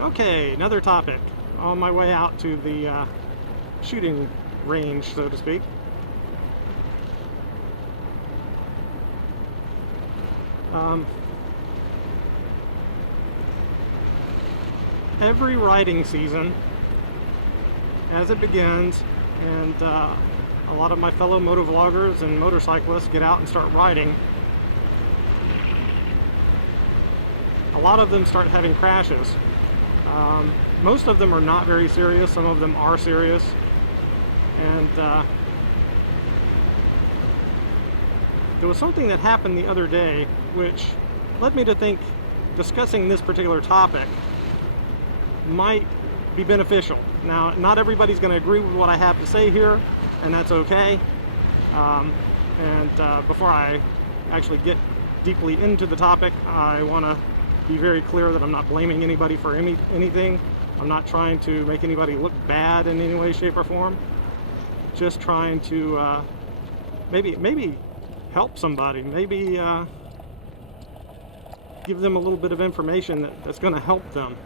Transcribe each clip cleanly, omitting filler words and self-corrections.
Okay, another topic. On my way out to the shooting range, so to speak. Every riding season, as it begins, and a lot of my fellow motovloggers and motorcyclists get out and start riding, a lot of them start having crashes. Most of them are not very serious, some of them are serious, and there was something that happened the other day which led me to think discussing this particular topic might be beneficial. Now, not everybody's going to agree with what I have to say here, and that's okay. Before I actually get deeply into the topic, I want to be very clear that I'm not blaming anybody for anything. I'm not trying to make anybody look bad in any way, shape, or form. Just trying to maybe help somebody, maybe give them a little bit of information that's going to help them.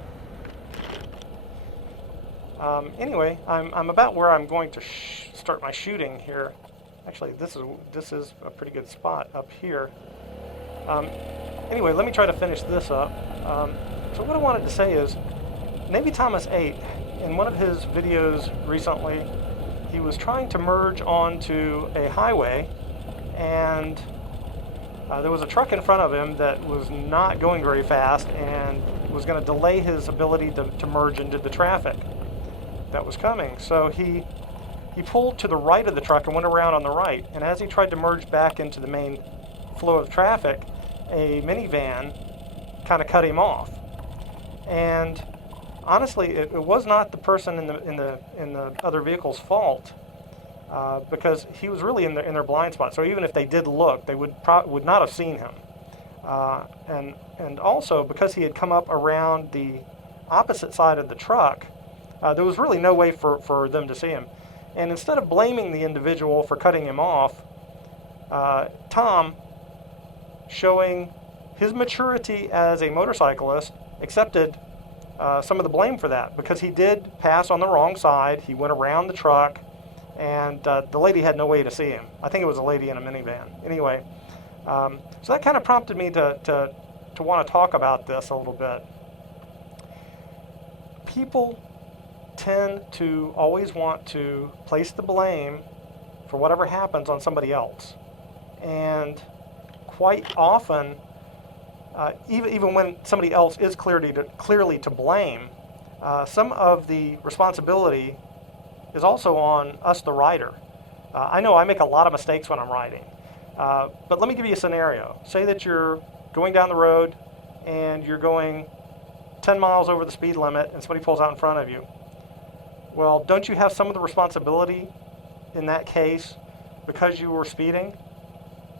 Anyway, I'm about where I'm going to start my shooting here. Actually, this is a pretty good spot up here. Anyway, let me try to finish this up. So what I wanted to say is, Navy Thomas 8, in one of his videos recently, he was trying to merge onto a highway, and there was a truck in front of him that was not going very fast and was going to delay his ability to merge into the traffic that was coming. So he pulled to the right of the truck and went around on the right, and as he tried to merge back into the main flow of traffic, a minivan kind of cut him off. And honestly, it was not the person in the other vehicle's fault, because he was really in their blind spot. So even if they did look, they would not have seen him. And also, because he had come up around the opposite side of the truck, there was really no way for them to see him. And instead of blaming the individual for cutting him off, Tom, showing his maturity as a motorcyclist, accepted some of the blame for that, because he did pass on the wrong side. He went around the truck, and the lady had no way to see him. I think it was a lady in a minivan. Anyway, so that kind of prompted me to want to talk about this a little bit. People tend to always want to place the blame for whatever happens on somebody else. And quite often, even when somebody else is clearly to blame, some of the responsibility is also on us, the rider. I know I make a lot of mistakes when I'm riding, but let me give you a scenario. Say that you're going down the road and you're going 10 miles over the speed limit and somebody pulls out in front of you. Well, don't you have some of the responsibility in that case because you were speeding?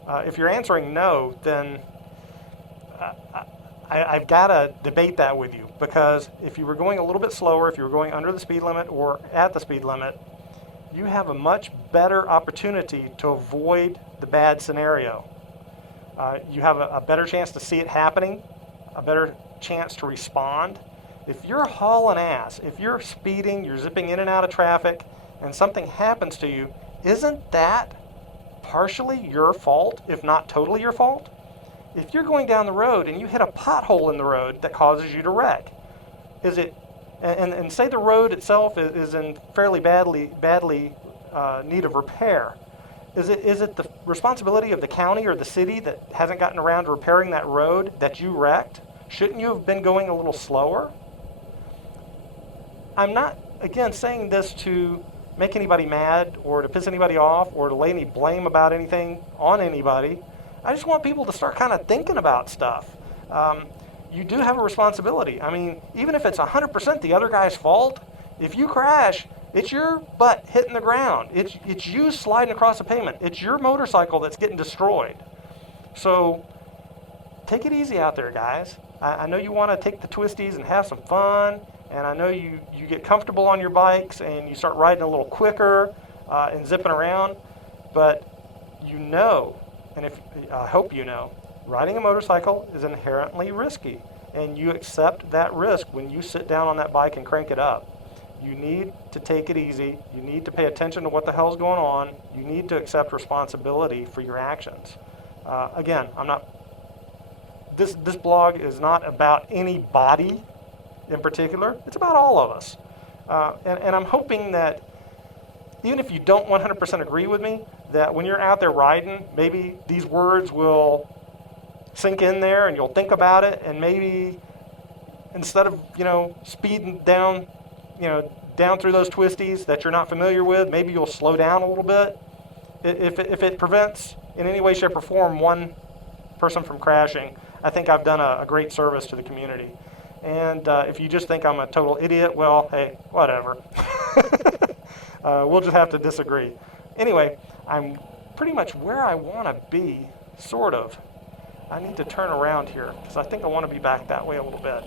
If you're answering no, then I've got to debate that with you, because if you were going a little bit slower, if you were going under the speed limit or at the speed limit, you have a much better opportunity to avoid the bad scenario. You have a better chance to see it happening, a better chance to respond. If you're hauling ass, if you're speeding, you're zipping in and out of traffic, and something happens to you, isn't that partially your fault, if not totally your fault? If you're going down the road and you hit a pothole in the road that causes you to wreck, is it, and say the road itself is in fairly badly need of repair, is it the responsibility of the county or the city that hasn't gotten around to repairing that road that you wrecked? Shouldn't you have been going a little slower? I'm not, again, saying this to make anybody mad or to piss anybody off or to lay any blame about anything on anybody. I just want people to start kind of thinking about stuff. You do have a responsibility. I mean, even if it's 100% the other guy's fault, if you crash, it's your butt hitting the ground. It's you sliding across the pavement. It's your motorcycle that's getting destroyed. So take it easy out there, guys. I know you want to take the twisties and have some fun, and I know you get comfortable on your bikes and you start riding a little quicker and zipping around, but you know, and I hope you know, riding a motorcycle is inherently risky, and you accept that risk when you sit down on that bike and crank it up. You need to take it easy. You need to pay attention to what the hell's going on. You need to accept responsibility for your actions. Again, I'm not. This blog is not about anybody in particular. It's about all of us. And I'm hoping that even if you don't 100% agree with me, that when you're out there riding, maybe these words will sink in there and you'll think about it, and maybe instead of, speeding down, down through those twisties that you're not familiar with, maybe you'll slow down a little bit. If it prevents in any way, shape, or form one person from crashing, I think I've done a great service to the community. And if you just think I'm a total idiot, well, hey, whatever. We'll just have to disagree. Anyway, I'm pretty much where I want to be, sort of. I need to turn around here because I think I want to be back that way a little bit.